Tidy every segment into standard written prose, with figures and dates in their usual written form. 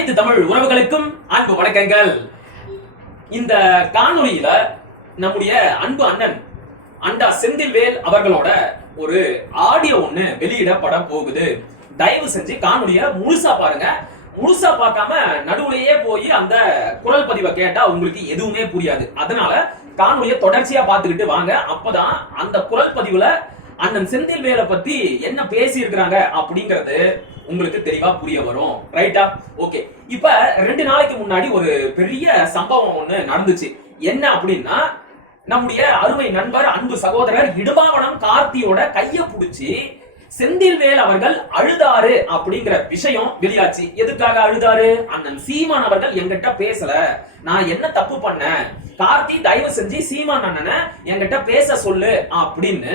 அனைத்து தமிழ் உறவுகளுக்கும் அன்பு வணக்கங்கள். இந்த காணொளியில நம்முடைய அன்பு அண்ணன் அண்டா செந்தில்வேல் அவர்களோட ஒரு ஆடியோ ஒண்ணு வெளியிடப்பட போகுது. தயவு செஞ்சு காணொளிய முழுசா பாருங்க. முழுசா பார்க்காம நடுவுலயே போய் அந்த குரல் பதிவை கேட்டா உங்களுக்கு எதுவுமே புரியாது. அதனால காணொளிய தொடர்ச்சியா பார்த்துக்கிட்டு வாங்க. அப்பதான் அந்த குரல் பதிவுல அண்ணன் செந்தில்வேலை பத்தி என்ன பேசி இருக்கிறாங்க அப்படிங்கறது உங்களுக்கு தெளிவா புரிய வரும். ரைட்டா? ஓகே. இப்ப 2 நாளைக்கு முன்னாடி ஒரு பெரிய சம்பவம் ஒண்ணு நடந்துச்சு. என்ன அப்படின்னா, நம்முடைய அருமை நண்பர் அன்பு சகோதரர் இடுமாவனம் கார்த்தியோட கைய புடிச்சு செந்தில்வேல் அவர்கள் அழுதாரு அப்படிங்கிற விஷயம் வெளியாச்சு. எதுக்காக அழுதாரு? அண்ணன் சீமான் அவர்கள் என்கிட்ட பேசல, நான் என்ன தப்பு பண்ணேன், கார்த்தி தயவு செஞ்சு சீமான் அண்ணனை என்கிட்ட பேச சொல்லு அப்படின்னு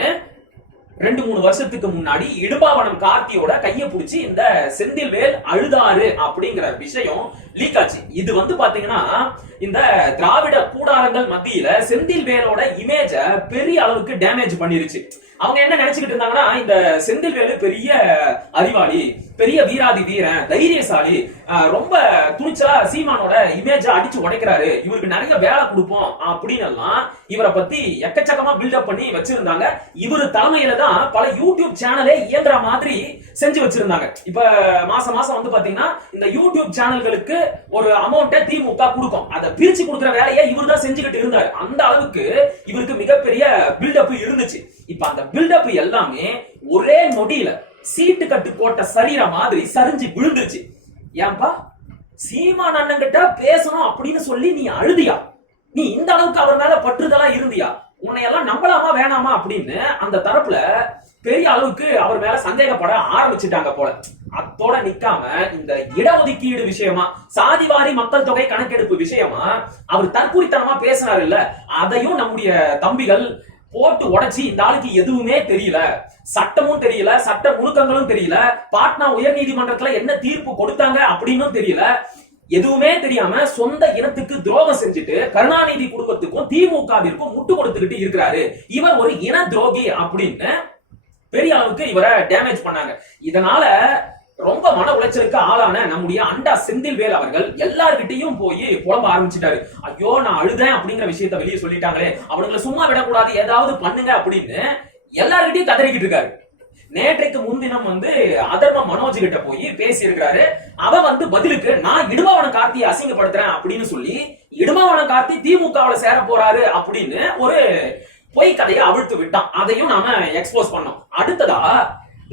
2-3 வருஷத்துக்கு முன்னாடி இடுபாவனம் கார்த்தியோட கைய புடிச்சு இந்த செந்தில்வேல் அழுதாரு அப்படிங்கிற விஷயம் லீக் ஆச்சு. இது பாத்தீங்கன்னா இந்த திராவிட கூடாரங்கள் மத்தியில செந்தில்வேலோட இமேஜ பெரிய அளவுக்கு டேமேஜ் பண்ணிருச்சு. அவங்க என்ன நினைச்சுக்கிட்டு இருந்தாங்கன்னா, இந்த செந்தில்வேலு பெரிய அறிவாளி, பெரிய வீராதி வீரன், தைரியசாலி, ரொம்ப துணிச்சலா சீமானோட இமேஜ அடிச்சு உடைக்கிறாரு, இவருக்கு நிறைய வேலை கொடுப்போம் அப்படின்னு எல்லாம் இவரை பத்தி எக்கச்சக்கமா பில்டப் பண்ணி வச்சிருந்தாங்க. இவரு தலைமையில தான் பல யூடியூப் சேனலே இயங்குற மாதிரி செஞ்சு வச்சிருந்தாங்க. இப்ப மாசம் மாசம் பாத்தீங்கன்னா இந்த யூடியூப் சேனல்களுக்கு ஒரு அமௌண்ட்டை திமுக கொடுக்கும். அதை பிரிச்சு கொடுக்கிற வேலையை இவர் தான் செஞ்சுக்கிட்டு இருந்தாரு. அந்த அளவுக்கு இவருக்கு மிகப்பெரிய பில்டப் இருந்துச்சு. இப்ப அந்த பில்டப் எல்லாமே ஒரே நொடியில சீட்டு கட்டு போட்ட சரீரம் மாதிரி சரிஞ்சு விழுந்துருச்சு. ஏன்பா சீமான் அண்ணன் கிட்ட பேசணும் அப்படின்னு சொல்லி நீ அழுதியா? நீ இந்த அளவுக்கு அவர் மேல பற்றுதலா இருந்தியா? உன்னை எல்லாம் நம்பலாமா வேணாமா அப்படின்னு அந்த தரப்புல பெரிய அளவுக்கு அவர் மேல சந்தேகப்பட ஆரம்பிச்சுட்டாங்க போல. அத்தோட நிக்காம இந்த இடஒதுக்கீடு விஷயமா, சாதிவாரி மக்கள் தொகை கணக்கெடுப்பு விஷயமா அவர் தற்கூரித்தனமா பேசினார் இல்ல, அதையும் நம்முடைய தம்பிகள் போட்டு உடைச்சி இந்த ஆளுக்கு எதுவுமே தெரியல, சட்டமும் தெரியல, சட்ட நுணுக்கங்களும் தெரியல, பாட்னா உயர் நீதிமன்றத்துல என்ன தீர்ப்பு கொடுத்தாங்க அப்படின்னு தெரியல, எதுவுமே தெரியாம சொந்த இனத்துக்கு துரோகம் செஞ்சுட்டு கருணாநிதி குடும்பத்துக்கும் திமுகவிற்கும் முட்டு கொடுத்துக்கிட்டு இருக்கிறாரு, இவர் ஒரு இன துரோகி அப்படின்னு பெரிய அளவுக்கு இவரை டேமேஜ் பண்ணாங்க. இதனால ரொம்ப மன உளைச்சலுக்கு ஆளான நம்முடைய அண்டா செந்தில்வேல் அவர்கள் எல்லார்கிட்டையும் போய் புலம்ப ஆரம்பிச்சுட்டாரு. ஐயோ நான் அழுதேன் அப்படிங்கிற விஷயத்த வெளியே சொல்லிட்டாங்களே, அவனுங்களை சும்மா விடக்கூடாது, ஏதாவது பண்ணுங்க அப்படின்னு எல்லார்கிட்டையும் கதறிக்கிட்டு இருக்காரு. நேற்றைக்கு முன்தினம் அதர்ம மனோஜ் கிட்ட போய் பேசி இருக்கிறாரு. அவ பதிலுக்கு நான் இடுமாவனம் கார்த்தியை அசிங்கப்படுத்துறேன் அப்படின்னு சொல்லி இடுமாவனம் கார்த்தி திமுகவுல சேர போறாரு அப்படின்னு ஒரு பொய் கதையை அவிழ்த்து விட்டான். அதையும் நாம எக்ஸ்போஸ் பண்ணோம். அடுத்ததா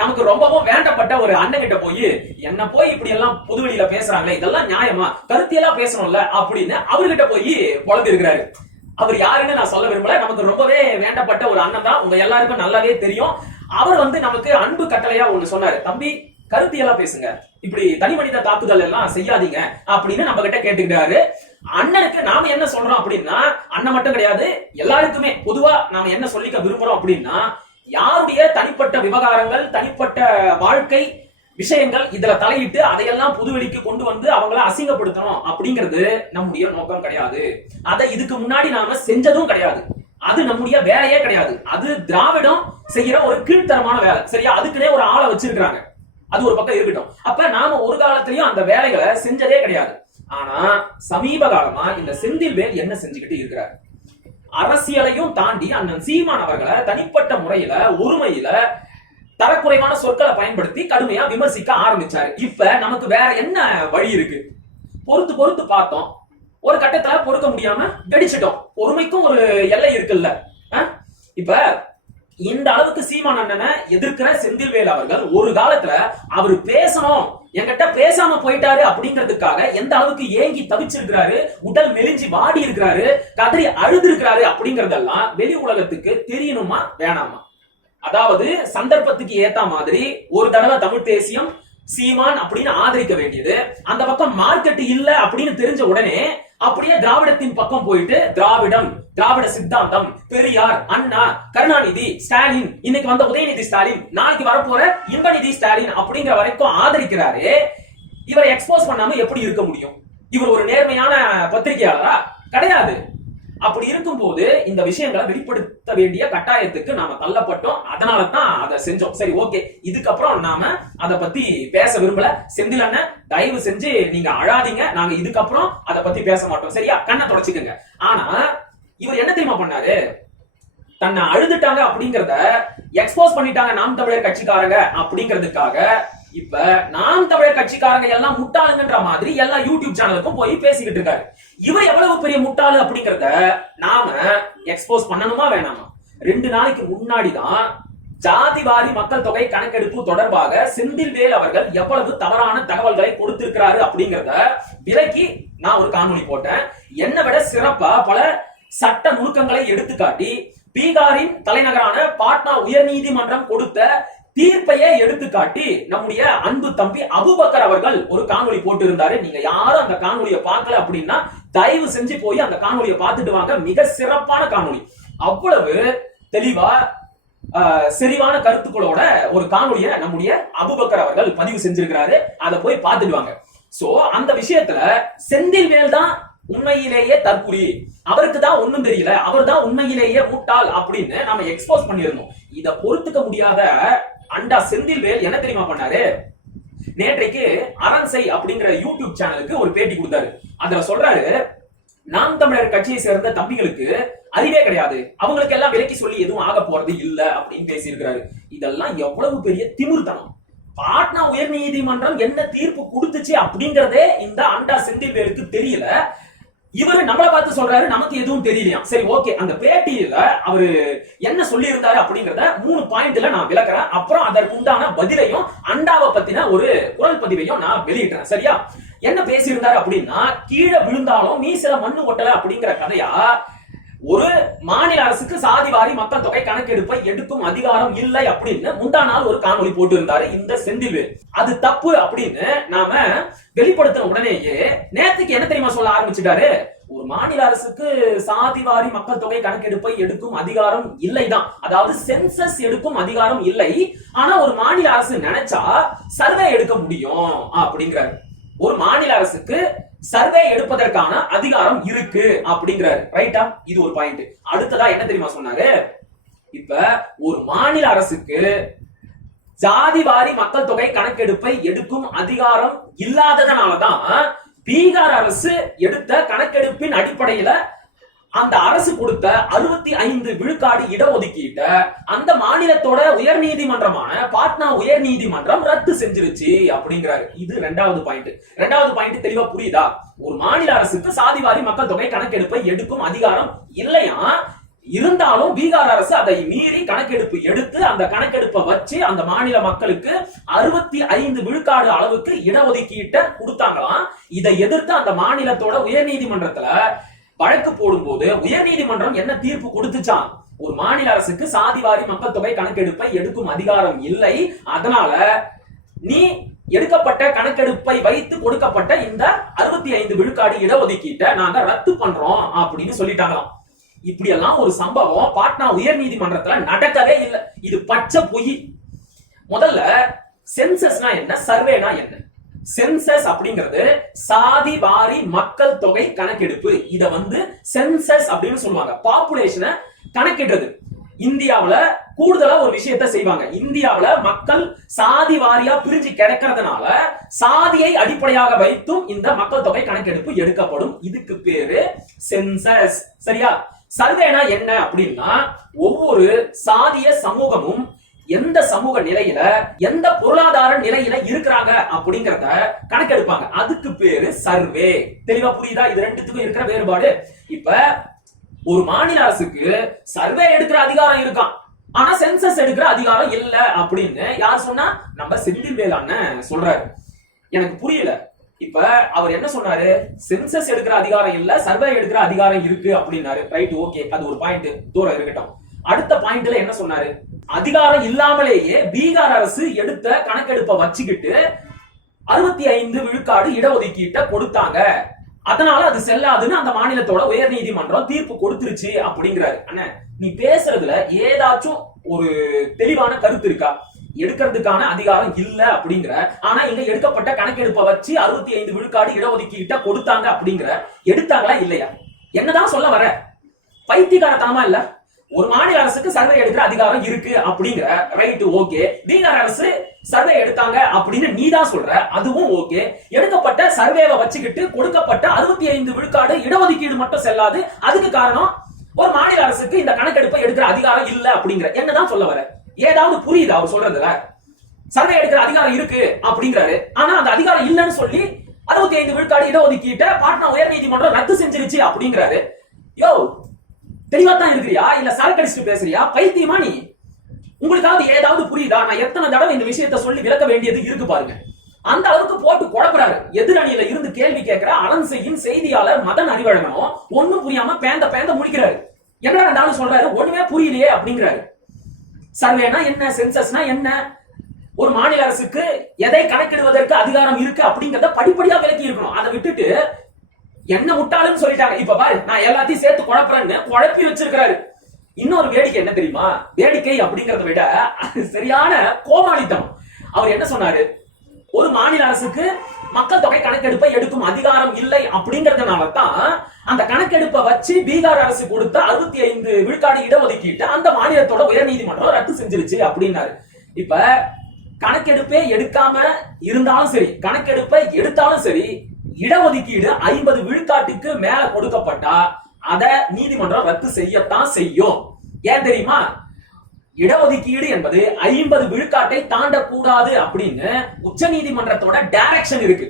நமக்கு ரொம்பவும் வேண்டப்பட்ட ஒரு அண்ணன் கிட்ட போய் என்ன போய் இப்படி எல்லாம் பொதுவெளியில பேசுறாங்களே, இதெல்லாம் நியாயமா, கருத்தியெல்லாம் பேசணும்ல அப்படின்னு அவர்கிட்ட போய் பொழந்து இருக்கிறாரு. அவர் யாருன்னு நான் சொல்ல விரும்பல. நமக்கு ரொம்பவே வேண்டப்பட்ட ஒரு அண்ணன் தான், உங்க எல்லாருக்கும் நல்லாவே தெரியும். அவர் நமக்கு அன்பு கட்டளையா ஒண்ணு சொன்னாரு, தம்பி கருத்தியெல்லாம் பேசுங்க, இப்படி தனி மனித தாக்குதல் எல்லாம் செய்யாதீங்க அப்படின்னு நம்ம கிட்ட கேட்டுக்கிட்டாரு. அண்ணனுக்கு நாம என்ன சொல்றோம் அப்படின்னா, அண்ணன் மட்டும் கிடையாது, எல்லாருக்குமே பொதுவா நாம என்ன சொல்லிக்க விரும்புறோம் அப்படின்னா, யாருடைய தனிப்பட்ட விவகாரங்கள், தனிப்பட்ட வாழ்க்கை விஷயங்கள் இதுல தலையிட்டு அதையெல்லாம் புதுவெளிக்கு கொண்டு அவங்கள அசிங்கப்படுத்தணும் அப்படிங்கிறது நம்முடைய நோக்கம் கிடையாது. அதை இதுக்கு முன்னாடி நாம செஞ்சதும் கிடையாது. அது நம்முடைய வேலையே கிடையாது. அது திராவிடம் செய்யற ஒரு கீழ்த்தரமான வேலை. சரியா? அதுக்குனே ஒரு ஆளை வச்சிருக்காங்க. அது ஒரு பக்கம் இருக்கட்டும். அப்ப நாம ஒரு காலத்திலயும் அந்த வேலைகளை செஞ்சதே கிடையாது. ஆனா சமீப காலமா இந்த செந்தில்வேல் என்ன செஞ்சுக்கிட்டு இருக்கிறார்? அரசியலையும் தாண்டி அண்ணன் சீமான் அவர்களை தனிப்பட்ட முறையில ஒருமையில தரக்குறைவான சொற்களை பயன்படுத்தி கடுமையா விமர்சிக்க ஆரம்பிச்சாரு. இப்ப நமக்கு வேற என்ன வழி இருக்கு? பொறுத்து பொறுத்து பார்த்தோம், ஒரு கட்டத்துல பொறுக்க முடியாம வெடிச்சிட்டோம். பொறுமைக்கும் ஒரு எல்லை இருக்குல்ல. இப்ப இந்த அளவுக்கு சீமான் அண்ணனை எதிர்க்கிற செந்தில்வேல் அவர்கள் ஒரு காலத்துல அவரு பேசணும், என்கிட்ட பேசாம போயிட்டாரு அப்படிங்கிறதுக்காக எந்த அளவுக்கு ஏங்கி தவிச்சிருக்கிறாரு, உடல் மெலிஞ்சி வாடி இருக்கிறாரு, கதறி அழுது இருக்கிறாரு அப்படிங்கறதெல்லாம் வெளி உலகத்துக்கு தெரியணுமா வேணாமா? அதாவது சந்தர்ப்பத்துக்கு ஏத்த மாதிரி ஒரு தடவை தமிழ் தேசியம் சீமான் அப்படின்னு ஆதரிக்க வேண்டியது, அந்த பக்கம் மார்க்கெட் இல்ல அப்படின்னு தெரிஞ்ச உடனே அப்படியே திராவிடத்தின் பக்கம் போயிட்டு திராவிடம், திராவிட சித்தாந்தம், பெரியார், அண்ணா, கருணாநிதி, ஸ்டாலின், இன்னைக்கு உதயநிதி ஸ்டாலின், நாளைக்கு வரப்போற இன்பநிதி ஸ்டாலின் அப்படிங்கிற வரைக்கும் ஆதரிக்கிறாரு. இவரை எக்ஸ்போஸ் பண்ணாம எப்படி இருக்க முடியும்? இவர் ஒரு நேர்மையான பத்திரிகையாளரா? கிடையாது. அப்படி இருக்கும்போது இந்த விஷயங்களை வெளிப்படுத்த வேண்டிய கட்டாயத்துக்கு நாம தள்ளப்பட்டோம். அதனாலதான் அதை செஞ்சோம். சரி, ஓகே, இதுக்கப்புறம் நாம அதை பத்தி பேச விரும்பல. செந்தில் அண்ணன், தயவு செஞ்சு நீங்க அழாதீங்க, நாங்க இதுக்கப்புறம் அதை பத்தி பேச மாட்டோம், சரியா? கண்ணை தொடச்சுக்கோங்க. ஆனா இவர் என்ன தெரியுமா பண்ணாரு? தன்னை அழுதுட்டாங்க அப்படிங்கறத எக்ஸ்போஸ் பண்ணிட்டாங்க நாம் தமிழர் கட்சிக்காரங்க அப்படிங்கிறதுக்காக இப்ப நாம் தமிழர் கட்சிக்காரங்க எல்லாம் முட்டாளுங்கன்ற மாதிரி எல்லா யூடியூப் சேனலுக்கும் போய் பேசிக்கிட்டு இருக்காரு. இவர் எவ்வளவு பெரிய முட்டாளு அப்படிங்கறத நாம எக்ஸ்போஸ் பண்ணணுமா வேணாமா? 2 நாளைக்கு முன்னாடிதான் ஜாதிவாரி மக்கள் தொகை கணக்கெடுப்பு தொடர்பாக செந்தில்வேல் அவர்கள் எவ்வளவு தவறான தகவல்களை கொடுத்திருக்கிறாரு அப்படிங்கறத விலக்கி நான் ஒரு காணொளி போட்டேன். என்னை விட சிறப்பா பல சட்ட நுணுக்கங்களை எடுத்துக்காட்டி பீகாரின் தலைநகரான பாட்னா உயர் நீதிமன்றம் கொடுத்த தீர்ப்பையே எடுத்துக்காட்டி நம்முடைய அன்பு தம்பி அபுபக்கர் அவர்கள் ஒரு காணொளி போட்டு இருந்தாரு. நீங்க யாரும் அந்த காணொலியை பார்க்கல அப்படின்னா தயவு செஞ்சு போய் அந்த காணொலியை பார்த்துட்டு வாங்க. மிக சிறப்பான காணொலி. அவ்வளவு தெளிவா செறிவான கருத்துக்களோட ஒரு காணொலியை நம்முடைய அபுபக்கர் அவர்கள் பதிவு செஞ்சிருக்கிறாரு. அதை போய் பார்த்துட்டு வாங்க. சோ அந்த விஷயத்துல செந்தில்வேல் தான் உண்மையிலேயே தற்குறி, அவருக்கு தான் ஒண்ணும் தெரியல, அவர் தான் உண்மையிலேயே முட்டாள் அப்படின்னு நாம எக்ஸ்போஸ் பண்ணிருந்தோம். இத பொறுத்துக்க முடியாத அண்டா செந்தில்வேல் என்ன தெரியுமா பண்ணாரு? நேற்றைக்கு அரண்சை அப்படிங்கிற யூடியூப் சேனலுக்கு ஒரு பேட்டி கொடுத்தாரு. அதுல சொல்றாரு, நாம் தமிழர் கட்சியை சேர்ந்த தம்பிகளுக்கு அறிவே கிடையாது, அவங்களுக்கு எல்லாம் விலக்கி சொல்லி எதுவும் ஆக போறது இல்ல அப்படின்னு பேசியிருக்கிறாரு. இதெல்லாம் எவ்வளவு பெரிய திமிர்த்தனம்! பாட்னா உயர் நீதிமன்றம் என்ன தீர்ப்பு கொடுத்துச்சு அப்படிங்கறதே இந்த அண்டா செந்தில்வேலுக்கு தெரியல. இவரு நம்மளை பார்த்து சொல்றாரு நமக்கு எதுவும் தெரியலையா. சரி, ஓகே, அந்த பேட்டியில அவரு என்ன சொல்லி இருந்தாரு அப்படிங்கறத 3 பாயிண்ட்ல நான் விளக்குறேன். அப்புறம் அதற்கு உண்டான பதிலையும் அண்டாவை பத்தின ஒரு குரல் பதிவையும் நான் வெளியிட்டேன், சரியா? என்ன பேசியிருந்தாரு அப்படின்னா, கீழே விழுந்தாலும் மீசில மண்ணு ஒட்டல அப்படிங்கிற கதையா ஒரு மாநில அரசுக்கு சாதிவாரி மக்கள் தொகை கணக்கெடுப்பை எடுக்கும் அதிகாரம் இல்லை அப்படின்னு முந்தா நாள் ஒரு காணொலி போட்டு இருந்தாரு இந்த செந்தில்வேல். அது தப்பு அப்படின்னு நாம வெளிப்படுத்தின உடனேயே நேத்துக்கு என்ன தெரியுமா சொல்ல ஆரம்பிச்சுட்டாரு? ஒரு மாநில அரசுக்கு சாதிவாரி மக்கள் தொகை கணக்கெடுப்பை எடுக்கும் அதிகாரம் இல்லைதான், அதாவது சென்சஸ் எடுக்கும் அதிகாரம் இல்லை. ஆனா ஒரு மாநில அரசு நினைச்சா சர்வே எடுக்க முடியும் அப்படிங்கிறாரு. ஒரு மாநில அரசுக்கு சர்வே எடுப்பதற்கான அதிகாரம் இருக்கு அப்படிங்கிறாரு, ரைட்டா? இது ஒரு பாயிண்ட். அடுத்ததா என்ன தெரியுமா சொன்னாரு? இப்ப ஒரு மாநில அரசுக்கு ஜாதிவாரி மக்கள் தொகை கணக்கெடுப்பை எடுக்கும் அதிகாரம் இல்லாததனாலதான் பீகார் அரசு எடுத்த கணக்கெடுப்பின் அடிப்படையில அந்த அரசு கொடுத்த 65 விழுக்காடு இடஒதுக்கீட்ட அந்த மாநிலத்தோட உயர் நீதிமன்றமான பாட்னா உயர் நீதிமன்றம் ரத்து செஞ்சிருச்சு அப்படிங்கிறாரு. இது 2வது பாயிண்ட். 2வது பாயிண்ட் தெளிவா புரியுதா? ஒரு மாநில அரசுக்கு சாதிவாரி மக்கள் தொகை கணக்கெடுப்பை எடுக்கும் அதிகாரம் இல்லையா, இருந்தாலும் பீகார் அரசு அதை மீறி கணக்கெடுப்பு எடுத்து அந்த கணக்கெடுப்பை வச்சு அந்த மாநில மக்களுக்கு 65 விழுக்காடு அளவுக்கு இடஒதுக்கீட்ட கொடுத்தாங்களாம். இதை எதிர்த்து அந்த மாநிலத்தோட உயர் நீதிமன்றத்துல வழக்கு போடும்போது உயர் நீதிமன்றம் என்ன தீர்ப்பு கொடுத்துச்சான்? ஒரு மாநில அரசுக்கு சாதிவாரி மக்கள் தொகை கணக்கெடுப்பை எடுக்கும் அதிகாரம் இல்லை, அதனால நீ எடுக்கப்பட்ட கணக்கெடுப்பை வைத்து கொடுக்கப்பட்ட இந்த 65 விழுக்காடு இடஒதுக்கீட்டை நாங்க ரத்து பண்றோம் அப்படின்னு சொல்லிட்டாங்களாம். இப்படி எல்லாம் ஒரு சம்பவம் பாட்னா உயர் நீதிமன்றத்துல நடக்கவே இல்லை. இது பச்சை பொய். முதல்ல சென்சஸ்னா என்ன, சர்வேனா என்ன? சென்சஸ் அப்படிங்கிறது சாதி வாரி மக்கள் தொகை கணக்கெடுப்பு. இத சென்சஸ் அப்படின்னு சொல்லுவாங்க. பாப்புலேஷனை கணக்கிடுறது. இந்தியாவுல கூடுதலா ஒரு விஷயத்தை செய்வாங்க. இந்தியாவுல மக்கள் சாதி வாரியா பிரிஞ்சு கிடக்கிறதுனால சாதியை அடிப்படையாக வைத்தும் இந்த மக்கள் தொகை கணக்கெடுப்பு எடுக்கப்படும். இதுக்கு பேரு சென்சஸ், சரியா? சர்வேனா என்ன அப்படின்னா, ஒவ்வொரு சாதிய சமூகமும் எந்த சமூக நிலையில எந்த பொருளாதார நிலையில இருக்கிறாங்க அப்படிங்கறத கணக்கெடுப்பாங்க. அதுக்கு பேரு சர்வே. தெளிவா புரியுதா? இது ரெண்டுத்துக்கும் இருக்கிற வேறுபாடு. இப்ப ஒரு மாநில அரசுக்கு சர்வே எடுக்கிற அதிகாரம் இருக்கான், ஆனா சென்சஸ் எடுக்கிற அதிகாரம் இல்ல அப்படின்னு யார் சொன்னா? நம்ம செந்தில்வேல் அண்ணன் சொல்றாரு. எனக்கு புரியல. இப்ப அவர் என்ன சொன்னாரு? சென்சஸ் எடுக்கிற அதிகாரம் இல்ல, சர்வே எடுக்கிற அதிகாரம் இருக்கு அப்படின்னாரு. ரைட், ஓகே, அது ஒரு பாயிண்ட் தூரம் இருக்கட்டும். அடுத்த பாயிண்ட்ல என்ன சொன்னாரு? அதிகாரம் இல்லாமலேயே பீகார் அரசு எடுத்த கணக்கெடுப்பை வச்சுக்கிட்டு 65 விழுக்காடு இடஒதுக்கீட்ட கொடுத்தாங்க, அதனால அது செல்லாதுன்னு அந்த மாநிலத்தோட உயர் நீதிமன்றம் தீர்ப்பு கொடுத்துருச்சு அப்படிங்கிறாரு. அண்ணா, நீ பேசுறதுல ஏதாச்சும் ஒரு தெளிவான கருத்து இருக்கா? எடுக்கிறதுக்கான அதிகாரம் இல்ல அப்படிங்கிற, ஆனா இங்க எடுக்கப்பட்ட கணக்கெடுப்பை வச்சு 65 விழுக்காடு இடஒதுக்கீட்ட கொடுத்தாங்க அப்படிங்கிற, எடுத்தாங்களா இல்லையா? என்னதான் சொல்ல வர? பைத்தியக்காரத்தனமா இல்ல? ஒரு மாநில அரசுக்கு சர்வே எடுக்கிற அதிகாரம் இருக்கு அப்படிங்கிற, ரைட், ஓகே. பீகார் அரசு சர்வே எடுத்தாங்க அப்படின்னு நீ தான் சொல்ற, அதுவும் ஓகே. எடுக்கப்பட்ட சர்வேவை வச்சுக்கிட்டு கொடுக்கப்பட்ட 65 விழுக்காடு இடஒதுக்கீடு மட்டும் செல்லாது, அதுக்கு காரணம் ஒரு மாநில அரசுக்கு இந்த கணக்கெடுப்பை எடுக்கிற அதிகாரம் இல்ல அப்படிங்கிற. என்னதான் சொல்ல வர? ஏதாவது புரியுதா அவர் சொல்றதுல? சர்வே எடுக்கிற அதிகாரம் இருக்கு அப்படிங்கிறாரு, ஆனா அந்த அதிகாரம் இல்லன்னு சொல்லி 65 விழுக்காடு இடஒதுக்கீட்டை பாட்னா உயர் நீதிமன்றம் ரத்து செஞ்சிருச்சு அப்படிங்கிறாரு. யோ, தெளிவா தான் இருக்கிறியா இல்ல சரக்கடிச்சுட்டு பேசுறியா? பைத்தியமா நீ? உங்களுக்காவது ஏதாவது புரியுதா? நான் எத்தனை தடவை இந்த விஷயத்த சொல்லி விளக்க வேண்டியது இருக்கு பாருங்க. அந்த அளவுக்கு போட்டு குழப்பறாரு. எதிரணியில இருந்து கேள்வி கேட்கிற அலன்சையின் செய்தியாளர் மதன் அறிவழகனும் ஒண்ணும் புரியாம பேந்த பேந்த முடிக்கிறாரு. என்ன இருந்தாலும் சொல்றாரு, ஒண்ணுமே புரியலையே அப்படிங்கிறாரு. சர்வேனா என்ன, சென்சஸ்னா என்ன, ஒரு மாநில அரசுக்கு எதை கணக்கிடுவதற்கு அதிகாரம் இருக்கு அப்படிங்கறத படிப்படியா விளக்கி இருக்கணும். அதை விட்டுட்டு என்ன முட்டாளுன்னு சொல்லிட்டாங்க. இப்ப பாரு, நான் எல்லாத்தையும் சேர்த்து குழப்பறேன்னு குழப்பி வச்சிருக்கிறாரு. இன்னொரு வேடிக்கை என்ன தெரியுமா? வேடிக்கை அப்படிங்கறத விட சரியான கோமாளித்தனம். அவர் என்ன சொன்னாரு? ஒரு மாநில அரசுக்கு மக்கள் தொகை கணக்கெடுப்பை எடுக்கும் அதிகாரம் இல்லை அப்படிங்கறதுனால தான் அந்த கணக்கெடுப்பை வச்சு பீகார் அரசு கொடுத்த 65 விழுக்காடு இடஒதுக்கீட்டு அந்த மாநிலத்தோட உயர் நீதிமன்றம் ரத்து செஞ்சிருச்சு அப்படின்னாரு. இப்ப கணக்கெடுப்பே எடுக்காம இருந்தாலும் சரி, கணக்கெடுப்பை எடுத்தாலும் சரி, இடஒதுக்கீடு 50 விழுக்காட்டுக்கு மேல கொடுக்கப்பட்டா அத நீதிமன்றம் ரத்து செய்யத்தான் செய்யும். ஏன் தெரியுமா? இடஒதுக்கீடு என்பது 50 விழுக்காட்டை தாண்டக்கூடாது அப்படின்னு உச்ச நீதிமன்றத்தோட டைரக்ஷன் இருக்கு.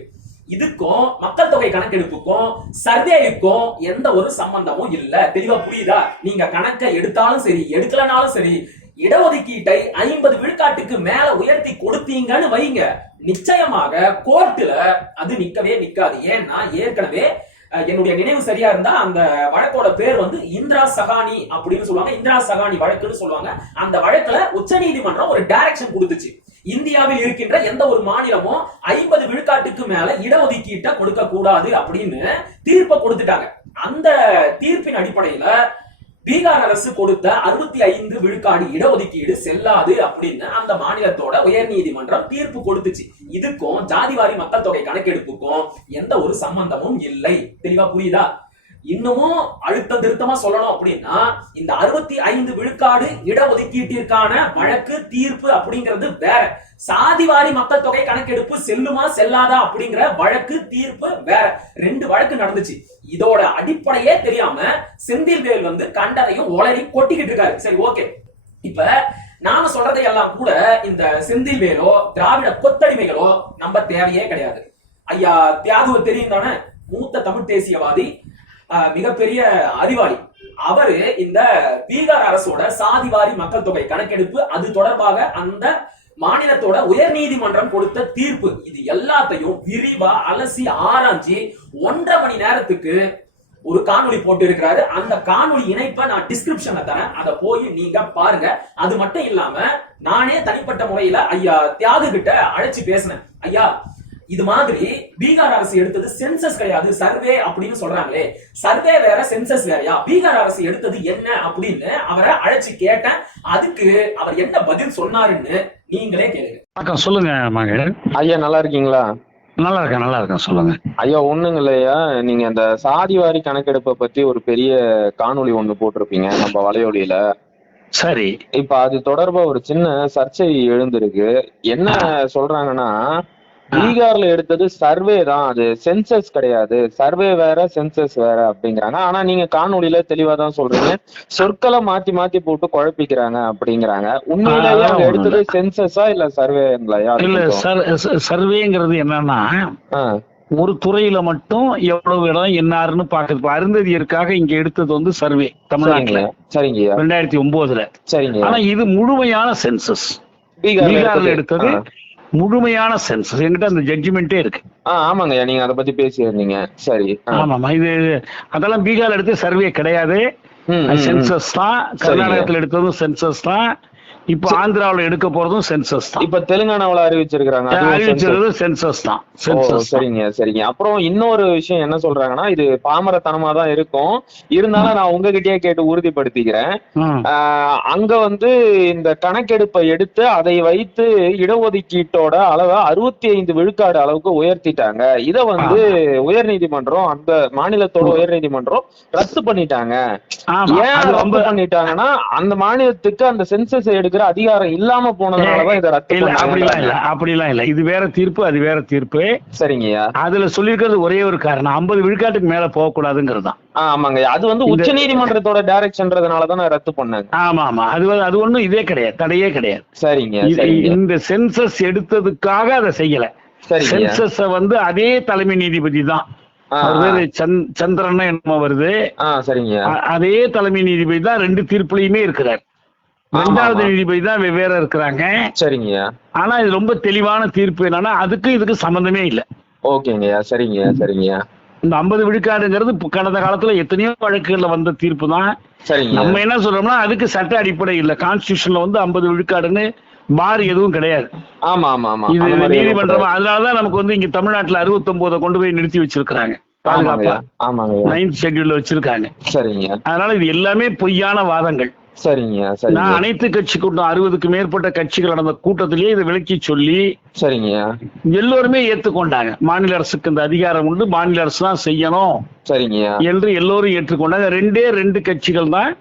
இதுக்கும் மக்கள் தொகை கணக்கெடுப்புக்கும் சர்வேக்கும் எந்த ஒரு சம்பந்தமும் இல்ல. தெளிவா புரியுதா? நீங்க கணக்கை எடுத்தாலும் சரி, எடுக்கலனாலும் சரி, இடஒதுக்கீட்டை 50 விழுக்காட்டுக்கு மேல உயர்த்தி கொடுத்தீங்கன்னு வைங்க, நிச்சயமாக கோர்ட்டுல அது நிக்கவே நிக்காது. ஏன்னா ஏற்கனவே என்னுடைய நினைவு சரியா இருந்தா அந்த வழக்கோட பேர் வந்து இந்திரா சகானி அப்படின்னு சொல்லுவாங்க. இந்திரா சகானி வழக்குன்னு சொல்லுவாங்க. அந்த வழக்குல உச்ச நீதிமன்றம் ஒரு டைரக்ஷன் கொடுத்துச்சு. இந்தியாவில் இருக்கின்ற எந்த ஒரு மாநிலமும் 50 விழுக்காட்டுக்கு மேல இடஒதுக்கீட்டை கொடுக்க கூடாது அப்படின்னு தீர்ப்பை கொடுத்துட்டாங்க. அந்த தீர்ப்பின் அடிப்படையில பீகார் அரசு கொடுத்த 65 விழுக்காடு இடஒதுக்கீடு செல்லாது அப்படின்னு அந்த மாநிலத்தோட உயர் நீதிமன்றம் தீர்ப்பு கொடுத்துச்சு. இதுக்கும் ஜாதிவாரி மக்கள் தொகை கணக்கெடுப்புக்கும் எந்த ஒரு சம்பந்தமும் இல்லை. தெளிவா புரியுதா? இன்னமும் அழுத்த திருத்தமா சொல்லணும் அப்படின்னா, இந்த 65 விழுக்காடு இடஒதுக்கீட்டிற்கான வழக்கு தீர்ப்பு அப்படிங்கிறது வேற. சாதிவாரி மக்கள் தொகை கணக்கெடுப்பு செல்லுமா செல்லாதா அப்படிங்கிற வழக்கு தீர்ப்பு வேற. 2 வழக்கு நடந்துச்சு. இதோட அடிப்படையே தெரியாம செந்தில்வேல் வந்து கண்டதையும் ஒளரி கொட்டிக்கிட்டு இருக்காரு. சரி, ஓகே. இப்ப நாம சொல்றதையெல்லாம் கூட இந்த செந்தில்வேலோ திராவிட கொத்தடிமைகளோ நம்ப தேவையே கிடையாது. ஐயா தியாகுவ தெரியும் தானே? மூத்த தமிழ் தேசியவாதி, மிகப்பெரிய அறிவாளி. அவரு இந்த பீகார் அரசோட சாதிவாரி மக்கள் தொகை கணக்கெடுப்பு அது தொடர்பாக அந்த மாநிலத்தோட உயர் நீதிமன்றம் கொடுத்த தீர்ப்பு, இது எல்லாத்தையும் விரிவா அலசி ஆராய்ச்சி 1.5 மணி நேரத்துக்கு ஒரு காணொளி போட்டு இருக்கிறாரு. அந்த காணொளி இணைப்பை நான் டிஸ்கிரிப்ஷன்ல தரேன், அதை போய் நீங்க பாருங்க. அது மட்டும் இல்லாம நானே தனிப்பட்ட முறையில ஐயா தியாகு கிட்ட அழைச்சு பேசினேன். ஐயா, இது மாதிரி பீகார் அரசு எடுத்தது சென்சஸ் கிடையாது, சர்வே அப்படின்னு சொல்றாங்களே, சர்வே வேற சென்சஸ் வேறயா? பீகார் அரசு எடுத்தது என்ன அப்படின்னு அவரை அழைச்சு கேட்டேன். அதுக்கு அவர் என்ன பதில் சொன்னாருன்னு நீங்களே கேளுங்க. வணக்கம், சொல்லுங்க மகன். ஐயா நல்லா இருக்கீங்களா? நல்லா இருக்கேன், சொல்லுங்க ஐயா. ஒண்ணுங்க இல்லையா, நீங்க அந்த சாதிவாரி கணக்கெடுப்பை பத்தி ஒரு பெரிய காணொளி ஒண்ணு போட்டிருப்பீங்க நம்ம வலையொலியில. சரி, இப்ப அது தொடர்பா ஒரு சின்ன சர்ச்சை எழுந்திருக்கு. என்ன சொல்றாங்கன்னா, பீகார்ல எடுத்தது சர்வே தான், அது சென்சஸ் கிடையாது, சர்வே வேற சென்சஸ் வேற அப்படிங்கிறாங்க. ஆனா நீங்க காணொலியில தெளிவா தான் சொல்றீங்க, சொற்களை மாத்தி மாத்தி போட்டு குழப்பிக்கிறாங்க அப்படிங்கிறாங்க. உண்மையிலேயே அவங்க எடுத்தது சென்சஸா இல்ல சர்வேங்களா? இல்ல, சர்வேங்கிறது என்னன்னா, ஒரு துறையில மட்டும் எவ்வளவு இடம் என்னாருன்னு பாக்குது. அருந்ததியருக்காக இங்க எடுத்தது வந்து சர்வே தமிழ்நாட்டுல. சரிங்க. 2009. சரிங்க. ஆனா இது முழுமையான சென்சஸ். பீகார்ல எடுத்தது முழுமையான சென்சஸ். என்கிட்ட அந்த ஜட்ஜ்மெண்டே இருக்கு. ஆமாங்க, நீங்க அதை பத்தி பேசியிருந்தீங்க. சரி, ஆமாமா. இது அதெல்லாம் பீகார்ல எடுத்து சர்வே கிடையாது, சென்சஸ் தான். கர்நாடகத்துல எடுத்ததும் சென்சஸ் தான். இப்ப ஆந்திராவுல எடுக்க போறதும் சென்சஸ் தான். இப்ப தெலுங்கானாவுல அறிவிச்சிருக்காங்க, அறிவிச்சது சென்சஸ் தான். சரிங்க சரிங்க. அப்புறம் இன்னொரு விஷயம் என்ன சொல்றாங்கன்னா, இது பாமரத்தனமா தான் இருக்கும், இருந்தாலும் நான் உங்ககிட்டயே கேட்டு உறுதிப்படுத்திக்கிறேன். அங்க வந்து இந்த கணக்கெடுப்பை எடுத்து அதை வைத்து இடஒதுக்கீட்டோட அளவை 65 விழுக்காடு அளவுக்கு உயர்த்திட்டாங்க. இத வந்து உயர்நீதிமன்றம், அந்த மாநிலத்தோட உயர்நீதிமன்றம் ரத்து பண்ணிட்டாங்க. ஏன் ரத்து பண்ணிட்டாங்கன்னா, அந்த மாநிலத்துக்கு அந்த சென்சஸ் எடுக்கிற அதிகாரம் இல்லாம போனதுனாலதான் இதை ரத்து பண்ணாங்க. அப்படிலாம் இல்ல, இது வேற தீர்ப்பு, அது வேற தீர்ப்பு. சரிங்கய்யா. அதுல சொல்லிருக்கிறது ஒரே ஒரு காரணம், 50 விழுக்காட்டுக்கு மேல போக கூடாதுங்கிறது தான். ஆமாங்க, அது வந்து உச்ச நீதிமன்றத்தோட டைரக்ஷன்றதுனாலதான் ரத்து பண்ணாங்க. ஆமா ஆமா, அது ஒண்ணும் இதே கிடையாது, தடையே கிடையாது. சரிங்க. இந்த சென்சஸ் எடுத்ததுக்காக அதை செய்யல. சென்சஸ் வந்து அதே தலைமை நீதிபதி தான், சந்திரன் என்னமோ வருது. சரிங்க. அதே தலைமை நீதிபதி தான் 2 தீர்ப்புலயுமே இருக்கிறார். 2வது நீதிபதி தான் வெவ்வேற இருக்கிறாங்க. சரிங்க. ஆனா இது ரொம்ப தெளிவான தீர்ப்பு என்னன்னா, அதுக்கு இதுக்கு சம்பந்தமே இல்லை. ஓகேங்கய்யா. சரிங்க சரிங்க. இந்த 50 விழுக்காடுங்கிறது கடந்த காலத்துல எத்தனையோ வழக்குகள்ல வந்த தீர்ப்பு தான். நம்ம என்ன சொல்றோம்னா, அதுக்கு சட்ட அடிப்படை இல்ல, கான்ஸ்டிடியூஷன்ல வந்து 50 விழுக்காடுன்னு பார் எதுவும் கிடையாது. ஆமா ஆமா ஆமா, இது நீதிமன்றம். அதனாலதான் நமக்கு வந்து இங்க தமிழ்நாட்டுல 69 கொண்டு போய் நிறுத்தி வச்சிருக்காங்க, பாதுகாப்பா 9th ஷெட்யூல்ல வச்சிருக்காங்க. சரிங்க. அதனால இது எல்லாமே பொய்யான வாதங்கள். சரிங்க. நான் அனைத்து கட்சி கூட்டம் 60க்கு மேற்பட்ட கட்சிகள் நடந்த கூட்டத்திலேயே இதை விளக்கி சொல்லி, சரிங்க, எல்லோருமே ஏற்றுக்கொண்டாங்க. மாநில அரசுக்கு இந்த அதிகாரம் உண்டு, மாநில அரசு தான் செய்யணும், சரிங்க என்று எல்லோரும் ஏற்றுக்கொண்டாங்க. 2 கட்சிகள் தான்.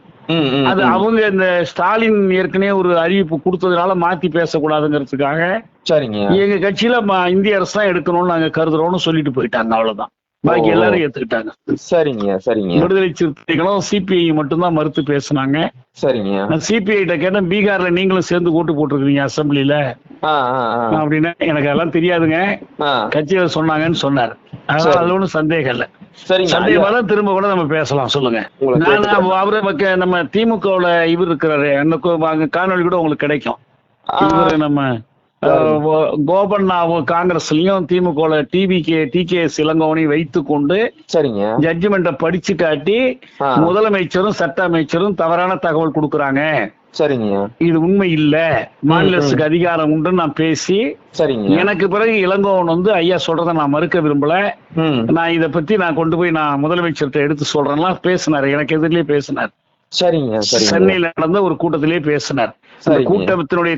அது அவங்க இந்த ஸ்டாலின் ஏற்கனவே ஒரு அறிவிப்பு கொடுத்ததுனால மாத்தி பேசக்கூடாதுங்கிறதுக்காக, சரிங்க, எங்க கட்சியில இந்திய அரசு தான் எடுக்கணும்னு நாங்க கருதுறோம்னு சொல்லிட்டு போயிட்டாங்க. அவ்வளவுதான், பாக்கி எல்லாரும் ஏத்துக்கிட்டாங்க. சரிங்க சரிங்க. விடுதலை சிறுத்தைகளும் சிபிஐ மட்டும்தான் மறுத்து பேசினாங்க. சரிங்க. சிபிஐ கிட்ட கேட்டேன், பீகார்ல நீங்களும் சேர்ந்து ஓட்டு போட்டிருக்கீங்க அசம்பிளில அப்படின்னா, எனக்கு அதெல்லாம் தெரியாதுங்க, கட்சியில சொன்னாங்கன்னு சொன்னார். அதுல ஒன்றும் சந்தேகம் இல்லை. சந்தேகமா தான் திரும்ப கூட நம்ம பேசலாம், சொல்லுங்க. அவரு நம்ம திமுகவுல இவர் இருக்கிறாரு, அந்த காணொலி கூட உங்களுக்கு கிடைக்கும். இவரு நம்ம கோபண்ணாவும் காங்கிரஸ்லயும் திமுக டிகேஎஸ் இளங்கோவனையும் வைத்து கொண்டு, சரிங்க, ஜட்ஜ்மெண்ட்டை படிச்சு காட்டி முதலமைச்சரும் சட்ட அமைச்சரும் தவறான தகவல் கொடுக்கறாங்க, சரிங்க, இது உண்மை இல்ல, மாநில அரசுக்கு அதிகாரம் உண்டு நான் பேசி, சரிங்க, எனக்கு பிறகு இளங்கோவன் வந்து ஐயா சொல்றதை நான் மறுக்க விரும்பல, நான் இதை பத்தி நான் கொண்டு போய் நான் முதலமைச்சர்கிட்ட எடுத்து சொல்றேன்லாம் பேசினாரு. எனக்கு எதிரிலேயே பேசினார். சரிங்க. சென்னையில நடந்த ஒரு கூட்டத்திலேயே பேசினார். கூட்டத்தினுடைய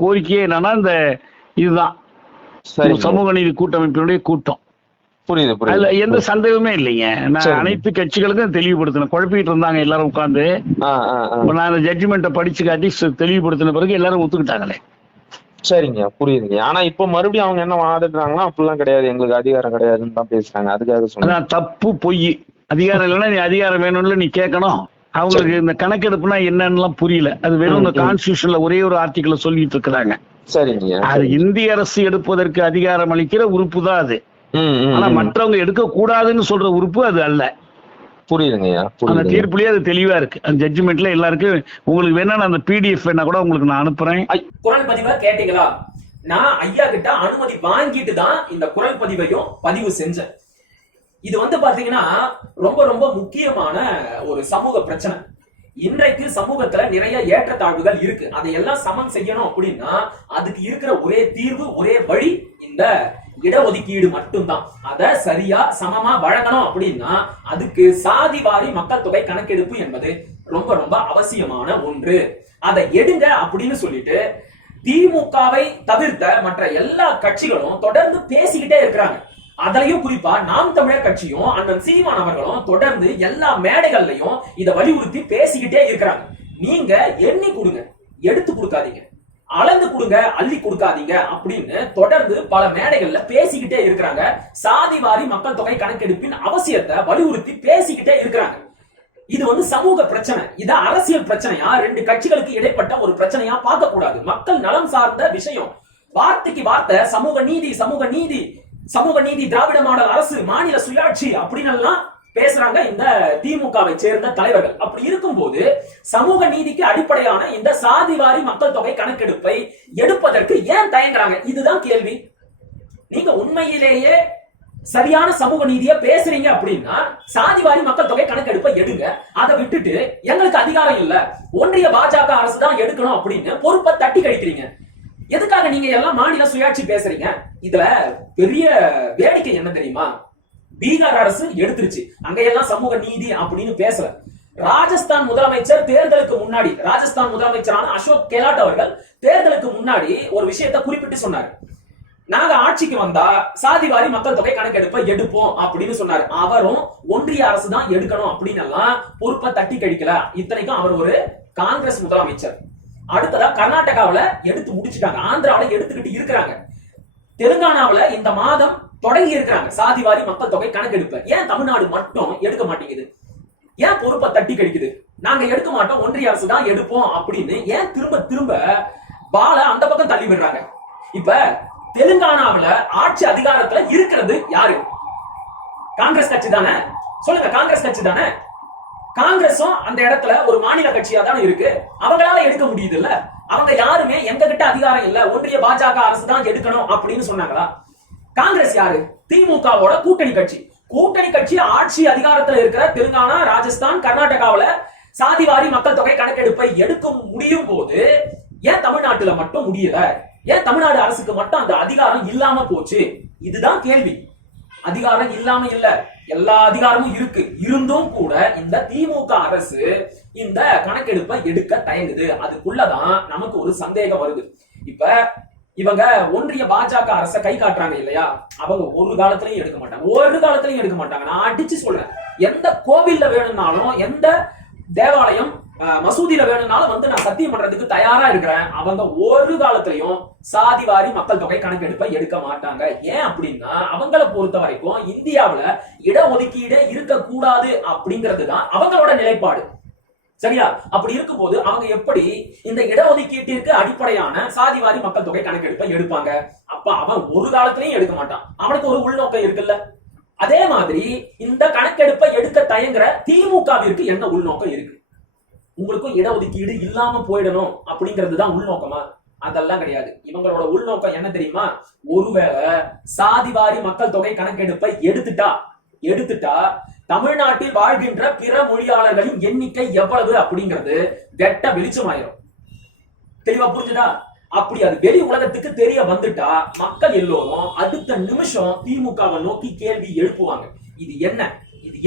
கோரிக்கையே என்னன்னா, இந்த இதுதான் சமூக நீதி கூட்டமைப்பினுடைய கூட்டம். புரியுது. அதுல எந்த சந்தேகமே இல்லைங்க. நான் அனைத்து கட்சிகளுக்கும் தெளிவுபடுத்தினேன். குழப்பிட்டு இருந்தாங்க எல்லாரும் உட்கார்ந்து. நான் அந்த ஜட்ஜ்மெண்ட்டை படிச்சு காட்டி தெளிவுபடுத்தின பிறகு எல்லாரும் ஒத்துக்கிட்டாங்களே. சரிங்க, புரியுதுங்க. ஆனா இப்ப மறுபடியும் அவங்க என்ன வாதிடுறாங்கன்னா, அப்படிலாம் கிடையாது, எங்களுக்கு அதிகாரம் கிடையாதுன்னு தான் பேசுறாங்க. அதுக்காக சொன்னா தப்பு, பொய். அதிகாரம் இல்லைன்னா நீ அதிகாரம் வேணும்னு நீ கேட்கணும். அவங்களுக்கு இந்த கணக்கெடுப்புனா என்னன்னு புரியல. அது வெறும் இந்த கான்ஸ்டிடியூஷன்ல ஒரே ஒரு ஆர்டிகிள் சொல்லிட்டு இருக்கிறாங்க. சரிங்க. அது இந்திய அரசு எடுப்பதற்கு அதிகாரம் அளிக்கிற உறுப்பு தான் அது. ஆனா மற்றவங்க எடுக்க கூடாதுன்னு சொல்ற உறுப்பு அது அல்ல. புரியுதுங்க. அந்த தீர்ப்புலயே அது தெளிவா இருக்கு. அந்த ஜட்ஜ்மெண்ட்ல எல்லாருக்கும், உங்களுக்கு வேணா அந்த பிடிஎஃப் வேணா கூட உங்களுக்கு நான் அனுப்புறேன். குரல் பதிவா கேட்டீங்களா? நான் ஐயா கிட்ட அனுமதி வாங்கிட்டு தான் இந்த குரல் பதிவையும் பதிவு செஞ்சேன். இது வந்து பாத்தீங்கன்னா ரொம்ப ரொம்ப முக்கியமான ஒரு சமூக பிரச்சனை. இன்றைக்கு சமூகத்துல நிறைய ஏற்றத்தாழ்வுகள் இருக்கு. அதையெல்லாம் சமன் செய்யணும் அப்படின்னா அதுக்கு இருக்கிற ஒரே தீர்வு, ஒரே வழி இந்த இடஒதுக்கீடு மட்டும்தான். அத சரியா சமமா வழங்கணும் அப்படின்னா அதுக்கு சாதிவாரி மக்கள் தொகை கணக்கெடுப்பு என்பது ரொம்ப ரொம்ப அவசியமான ஒன்று. அதை எடுங்க அப்படின்னு சொல்லிட்டு திமுகவை தவிர்த்த மற்ற எல்லா கட்சிகளும் தொடர்ந்து பேசிக்கிட்டே இருக்கிறாங்க. அதுலயும் குறிப்பா நாம் தமிழர் கட்சியும் அண்ணன் சீமான் அவர்களும் தொடர்ந்து எல்லா மேடைகள்லயும் இதை வலியுறுத்தி பேசிக்கிட்டே இருக்கிறாங்க. நீங்க எண்ணி கொடுங்க, எடுத்து கொடுக்காதீங்க, அளந்து கொடுங்க, அள்ளி கொடுக்காதீங்க அப்படின்னு தொடர்ந்து பல மேடைகள்ல பேசிக்கிட்டே இருக்கிறாங்க. சாதிவாரி மக்கள் தொகை கணக்கெடுப்பின் அவசியத்தை வலியுறுத்தி பேசிக்கிட்டே இருக்கிறாங்க. இது வந்து சமூக பிரச்சனை, இது அரசியல் பிரச்சனையா, 2 கட்சிகளுக்கு இடைப்பட்ட ஒரு பிரச்சனையா பார்க்க கூடாது. மக்கள் நலம் சார்ந்த விஷயம். வார்த்தைக்கு வார்த்தை சமூக நீதி, சமூக நீதி, சமூக நீதி, திராவிட மாடல் அரசு, மாநில சுயாட்சி அப்படின்னு எல்லாம் பேசுறாங்க இந்த திமுகவை சேர்ந்த தலைவர்கள். அப்படி இருக்கும்போது சமூக நீதிக்கு அடிப்படையான இந்த சாதிவாரி மக்கள் தொகை கணக்கெடுப்பை எடுப்பதற்கு ஏன் தயங்குறாங்க? இதுதான் கேள்வி. நீங்க உண்மையிலேயே சரியான சமூக நீதியை பேசுறீங்க அப்படின்னா சாதிவாரி மக்கள் தொகை கணக்கெடுப்பை எடுங்க. அதை விட்டுட்டு எங்களுக்கு அதிகாரம் இல்ல, ஒன்றிய பாஜக அரசு தான் எடுக்கணும் அப்படின்னு பொறுப்பை தட்டி கழிக்கிறீங்க. எதுக்காக நீங்க எல்லாம் மாநில சுயாட்சி பேசுறீங்க? இதுல பெரிய வேடிக்கை என்ன தெரியுமா? பீகார் அரசு எடுத்துருச்சு, அங்க எல்லாம் சமூக நீதி அப்படின்னு பேசல. ராஜஸ்தான் முதலமைச்சர் தேர்தலுக்கு முன்னாடி, ராஜஸ்தான் முதலமைச்சரான அசோக் கெலாட் அவர்கள் தேர்தலுக்கு முன்னாடி ஒரு விஷயத்தை குறிப்பிட்டு சொன்னார். நாங்க ஆட்சிக்கு வந்தா சாதிவாரி மக்கள் தொகை கணக்கெடுப்பை எடுப்போம் அப்படின்னு சொன்னாரு. அவரும் ஒன்றிய அரசு தான் எடுக்கணும் அப்படின்னு எல்லாம் பொறுப்பை தட்டி கழிக்கல. இத்தனைக்கும் அவர் ஒரு காங்கிரஸ் முதலமைச்சர். அடுத்ததா கர்நாடகாவில எடுத்து முடிச்சுட்டாங்க, ஆந்திராவில எடுத்துக்கிட்டு இருக்கிறாங்க, தெலுங்கானாவில இந்த மாதம் தொடங்கி இருக்கிறாங்க சாதிவாரி மக்கள் தொகை கணக்கெடுப்பை. ஏன் தமிழ்நாடு மட்டும் எடுக்க மாட்டேங்குது? ஏன் பொறுப்பை தட்டி கழிக்குது? நாங்க எடுக்க மாட்டோம், ஒன்றிய அரசு தான் எடுப்போம் அப்படின்னு ஏன் திரும்ப திரும்ப பால அந்த பக்கம் தள்ளி விடுறாங்க? இப்ப தெலுங்கானாவில ஆட்சி அதிகாரத்துல இருக்கிறது யாரு? காங்கிரஸ் கட்சி தானே? சொல்லுங்க, காங்கிரஸ் கட்சி தானே? காங்கிரஸும் அந்த இடத்துல ஒரு மாநில கட்சியா தானே இருக்கு. அவங்களால எடுக்க முடியுது இல்ல? அவங்க யாருமே எங்க கிட்ட அதிகாரம் இல்ல, ஒன்றிய பாஜக அரசு தான் எடுக்கணும் அப்படின்னு சொன்னாங்களா? காங்கிரஸ் யாரு? திமுகவோட கூட்டணி கட்சி. கூட்டணி கட்சி ஆட்சி அதிகாரத்துல இருக்கிற தெலுங்கானா, ராஜஸ்தான், கர்நாடகாவில சாதிவாரி மக்கள் தொகை கணக்கெடுப்பை எடுக்க முடியும் போது ஏன் தமிழ்நாட்டுல மட்டும் முடியல? ஏன் தமிழ்நாடு அரசுக்கு மட்டும் அந்த அதிகாரம் இல்லாம போச்சு? இதுதான் கேள்வி. அதிகாரம் இல்லாம இல்ல, எல்லா அதிகாரமும் இருக்கு. இருந்தும் கூட இந்த திமுக அரசு இந்த கணக்கெடுப்பை எடுக்க தயங்குது. அதுக்குள்ளதான் நமக்கு ஒரு சந்தேகம் வருது. இப்ப இவங்க ஒன்றிய பாஜக அரசை கை காட்டுறாங்க இல்லையா? அவங்க ஒரு காலத்திலையும் எடுக்க மாட்டாங்க, ஒரு காலத்திலையும் எடுக்க மாட்டாங்க. நான் அடிச்சு சொல்றேன், எந்த கோவில்ல வேணும்னாலும், எந்த தேவாலயம் மசூதியில வேணும்னாலும் வந்து நான் சத்தியம் பண்றதுக்கு தயாரா இருக்கிறேன். அவங்க ஒரு காலத்திலையும் சாதிவாரி மக்கள் தொகை கணக்கெடுப்பை எடுக்க மாட்டாங்க. ஏன் அப்படின்னா அவங்கள பொறுத்த வரைக்கும் இந்தியாவுல இடஒதுக்கீடு இருக்கக்கூடாது அப்படிங்கிறதுதான் அவங்களோட நிலைப்பாடு. சரியா? அப்படி இருக்கும் போது அவங்க எப்படி இந்த இடஒதுக்கீட்டிற்கு அடிப்படையான சாதிவாரி மக்கள் தொகை கணக்கெடுப்பை எடுப்பாங்க? அப்ப அவன் ஒரு காலத்திலையும் எடுக்க மாட்டான். அவனுக்கு ஒரு உள்நோக்கம் இருக்குல்ல. அதே மாதிரி இந்த கணக்கெடுப்பை எடுக்க தயங்குற திமுகவிற்கு என்ன உள்நோக்கம் இருக்கு? உங்களுக்கும் இடஒதுக்கீடு இல்லாம போயிடணும் அப்படிங்கிறது தான் உள்நோக்கமா? அதெல்லாம் கிடையாது. இவங்களோட உள்நோக்கம் என்ன தெரியுமா? ஒருவேளை சாதிவாரி மக்கள் தொகை கணக்கெடுப்பை எடுத்துட்டா தமிழ்நாட்டில் வாழ்கின்ற பிற மொழியாளர்களின் எண்ணிக்கை எவ்வளவு அப்படிங்கிறது வெட்ட வெளிச்சமாயிரும். தெளிவா புரிஞ்சுதா? அப்படி அது வெளி உலகத்துக்கு தெரிய வந்துட்டா மக்கள் எல்லோரும் அடுத்த நிமிஷம் திமுகவை நோக்கி கேள்வி எழுப்புவாங்க. இது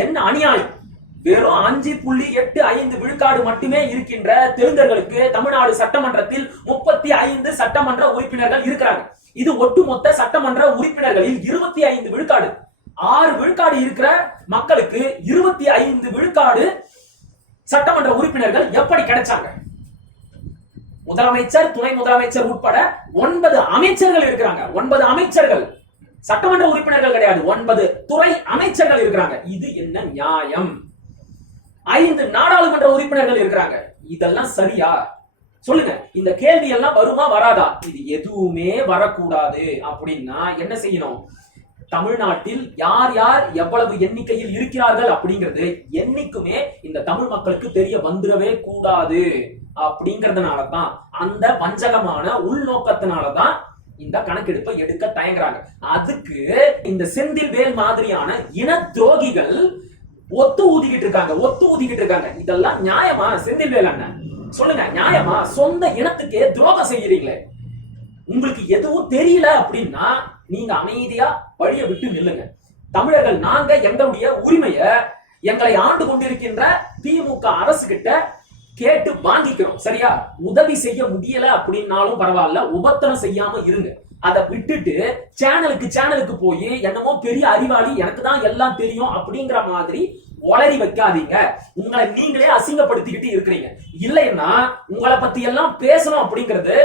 என்ன அநியாயம்? வெறும் 5.85 விழுக்காடு மட்டுமே இருக்கின்ற தெலுங்கர்களுக்கு தமிழ்நாடு சட்டமன்றத்தில் 35 சட்டமன்ற உறுப்பினர்கள் இருக்கிறாங்க. இது ஒட்டுமொத்த சட்டமன்ற உறுப்பினர்களில் 25 விழுக்காடு. 6 விழுக்காடு இருக்கிற மக்களுக்கு 25 விழுக்காடு சட்டமன்ற உறுப்பினர்கள் எப்படி கிடைச்சாங்க? முதலமைச்சர், துணை முதலமைச்சர் உட்பட 9 அமைச்சர்கள் இருக்கிறாங்க. 9 அமைச்சர்கள் சட்டமன்ற உறுப்பினர்கள் கிடையாது, 9 துறை அமைச்சர்கள் இருக்கிறாங்க. இது என்ன நியாயம்? 5 நாடாளுமன்ற உறுப்பினர்கள் இருக்கிறாங்க. இதெல்லாம் சரியா? சொல்லுங்க. இந்த கேள்வி எல்லாம் வருமா வராதா? இது எதுவுமே வரக்கூடாது அப்படின்னா என்ன செய்யணும்? தமிழ்நாட்டில் யார் யார் எவ்வளவு எண்ணிக்கையில் இருக்கிறார்கள் அப்படிங்கிறது என்னைக்குமே இந்த தமிழ் மக்களுக்கு தெரிய வந்துடவே கூடாது. அப்படிங்கறதுனாலதான், அந்த வஞ்சகமான உள்நோக்கத்தினாலதான் இந்த கணக்கெடுப்பை எடுக்க தயங்குறாங்க. அதுக்கு இந்த செந்தில்வேல் மாதிரியான இன துரோகிகள் ஒத்து ஊதிக்கிட்டு இருக்காங்க. இதெல்லாம் நியாயமா? செந்தில்வேல் அண்ணன் சொல்லுங்க, நியாயமா? சொந்த இனத்துக்கே துரோகம் செய்யறீங்களே. உங்களுக்கு எதுவும் தெரியல அப்படின்னா நீங்க அமைதியா வழியை விட்டு நில்லுங்க. தமிழர்கள் நாங்க எங்களுடைய உரிமைய எங்களை ஆண்டு கொண்டிருக்கின்ற திமுக அரசு கிட்ட கேட்டு வாங்கிக்கிறோம். சரியா? உதவி செய்ய முடியல அப்படின்னாலும் பரவாயில்ல, உபத்திரம் செய்யாம இருங்க. அதை விட்டுட்டு சேனலுக்கு போய் என்னமோ பெரிய அறிவாளி, எனக்கு தான் எல்லாம் தெரியும் அப்படிங்கிற மாதிரி ஒளரி வைக்காதீங்க. உங்களை நீங்களே அசிங்கப்படுத்திக்கிட்டு இருக்கிறீங்க. இல்லைன்னா உங்களை பத்தி எல்லாம் பேசணும் அப்படிங்கிறது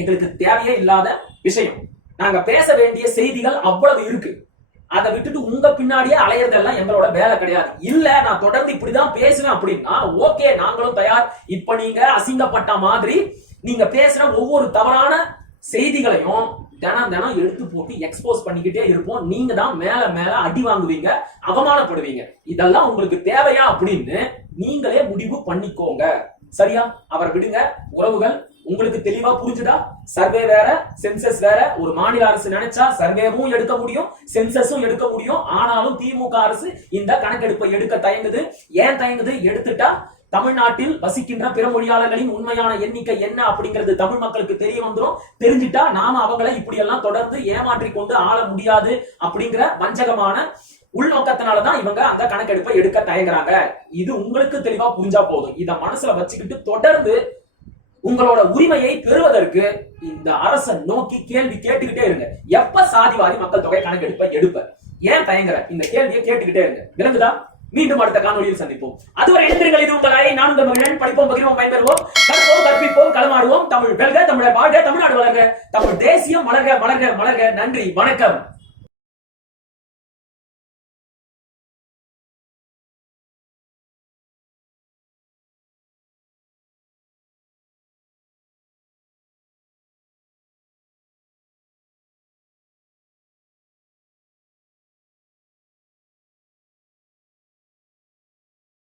எங்களுக்கு தேவையே இல்லாத விஷயம். நாங்க பேச வேண்டிய செய்திகள் அவ்வளவு இருக்கு. அதை விட்டுட்டு உங்க பின்னாடியே அலையறதெல்லாம் எங்களோட வேலை கிடையாது. இல்ல நான் தொடர்ந்து இப்படிதான் பேசுவேன் அப்படின்னா ஓகே, நாங்களும் தயார். இப்ப நீங்க அசிங்கப்பட்ட மாதிரி நீங்க பேசுற ஒவ்வொரு தவறான செய்திகளையும் தினம் எடுத்து போட்டு எக்ஸ்போஸ் பண்ணிக்கிட்டே இருப்போம். நீங்க தான் மேல அடி வாங்குவீங்க, அவமானப்படுவீங்க. இதெல்லாம் உங்களுக்கு தேவையா அப்படின்னு நீங்களே முடிவு பண்ணிக்கோங்க. சரியா? அவர் விடுங்க. உறவுகள் உங்களுக்கு தெளிவா புரிஞ்சுதா? சர்வே வேற, சென்சஸ் வேற. ஒரு மாநில அரசு நினைச்சா சர்வேவும் எடுக்க முடியும், சென்சஸும் எடுக்க முடியும். ஆனாலும் திமுக அரசு இந்த கணக்கெடுப்பை எடுக்க தயங்குது. ஏன் தயங்குது? எடுத்துட்டா தமிழ்நாட்டில் வசிக்கின்ற பிற மொழியாளர்களின் உண்மையான எண்ணிக்கை என்ன அப்படிங்கிறது தமிழ் மக்களுக்கு தெரிய வந்துடும். தெரிஞ்சுட்டா நாம அவங்களை இப்படி எல்லாம் தொடர்ந்து ஏமாற்றி கொண்டு ஆள முடியாது அப்படிங்கிற வஞ்சகமான உள்நோக்கத்தினாலதான் இவங்க அந்த கணக்கெடுப்பை எடுக்க தயங்குறாங்க. இது உங்களுக்கு தெளிவா புரிஞ்சா போதும். இத மனசுல வச்சுக்கிட்டு தொடர்ந்து உங்களோட உரிமையை பெறுவதற்கு இந்த அரசை நோக்கி கேள்வி கேட்டுக்கிட்டே இருங்க. எப்ப சாதிவாரி மக்கள் தொகை கணக்கெடுப்பை எடுப்ப? ஏன் தயங்குற? இந்த கேள்வியை கேட்டுக்கிட்டே இருங்க. விளங்குதா? மீண்டும் அடுத்த காணொலியில் சந்திப்போம். அதுவரை எழுந்திருங்கள். இது உங்களை நான் உங்கள் மகிழன். படிப்போம், பகிர்வோம், பயன்பெறுவோம், கற்போம், கற்பிப்போம், களமாடுவோம். தமிழ் வெல்க, தமிழை வாழ்க, தமிழ்நாடு வளர்க, தமிழ் தேசியம் மலர்க, மலர்க, மலர்க. நன்றி, வணக்கம்.